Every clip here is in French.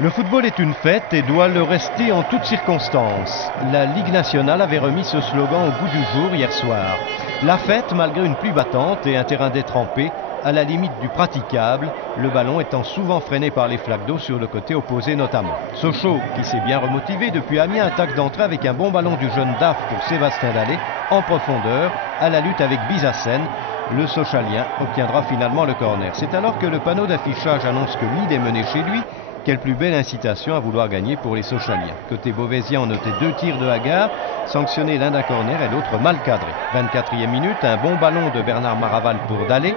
Le football est une fête et doit le rester en toutes circonstances. La Ligue nationale avait remis ce slogan au goût du jour hier soir. La fête malgré une pluie battante et un terrain détrempé, à la limite du praticable, le ballon étant souvent freiné par les flaques d'eau sur le côté opposé notamment. Sochaux, qui s'est bien remotivé depuis Amiens, attaque d'entrée avec un bon ballon du jeune DAF pour Sébastien Dallet, en profondeur, à la lutte avec Bizassen. Le Sochalien obtiendra finalement le corner. C'est alors que le panneau d'affichage annonce que Lille est mené chez lui. Quelle plus belle incitation à vouloir gagner pour les Sochaliens. Côté Beauvaisien, on notait 2 tirs de Hagar, sanctionnés l'un d'un corner et l'autre mal cadré. 24e minute, un bon ballon de Bernard Maraval pour Dallet.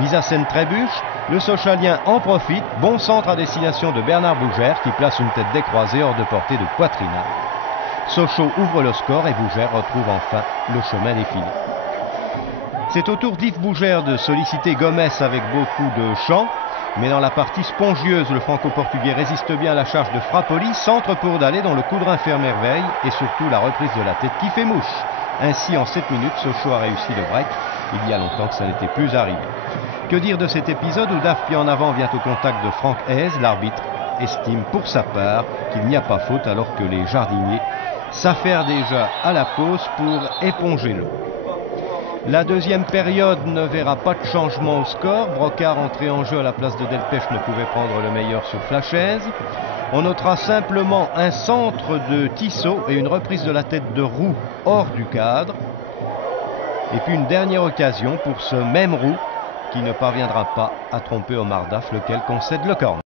Bizassen trébuche, le Sochalien en profite, bon centre à destination de Bernard Bougère qui place une tête décroisée hors de portée de Poitrina. Sochaux ouvre le score et Bougère retrouve enfin le chemin des filets. C'est au tour d'Yves Bougère de solliciter Gomez avec beaucoup de chant. Mais dans la partie spongieuse, le franco-portugais résiste bien à la charge de Frappoli, centre pour Dallet dont le coup de rein fait merveille et surtout la reprise de la tête qui fait mouche. Ainsi, en 7 minutes, Sochaux a réussi le break. Il y a longtemps que ça n'était plus arrivé. Que dire de cet épisode où Daf pied en avant vient au contact de Franck Hez, l'arbitre estime pour sa part qu'il n'y a pas faute alors que les jardiniers s'affairent déjà à la pause pour éponger l'eau. La deuxième période ne verra pas de changement au score. Brocard, entré en jeu à la place de Delpech, ne pouvait prendre le meilleur sur Flachaise. On notera simplement un centre de Tissot et une reprise de la tête de Roux hors du cadre. Et puis une dernière occasion pour ce même Roux qui ne parviendra pas à tromper Omar Daf, lequel concède le corner.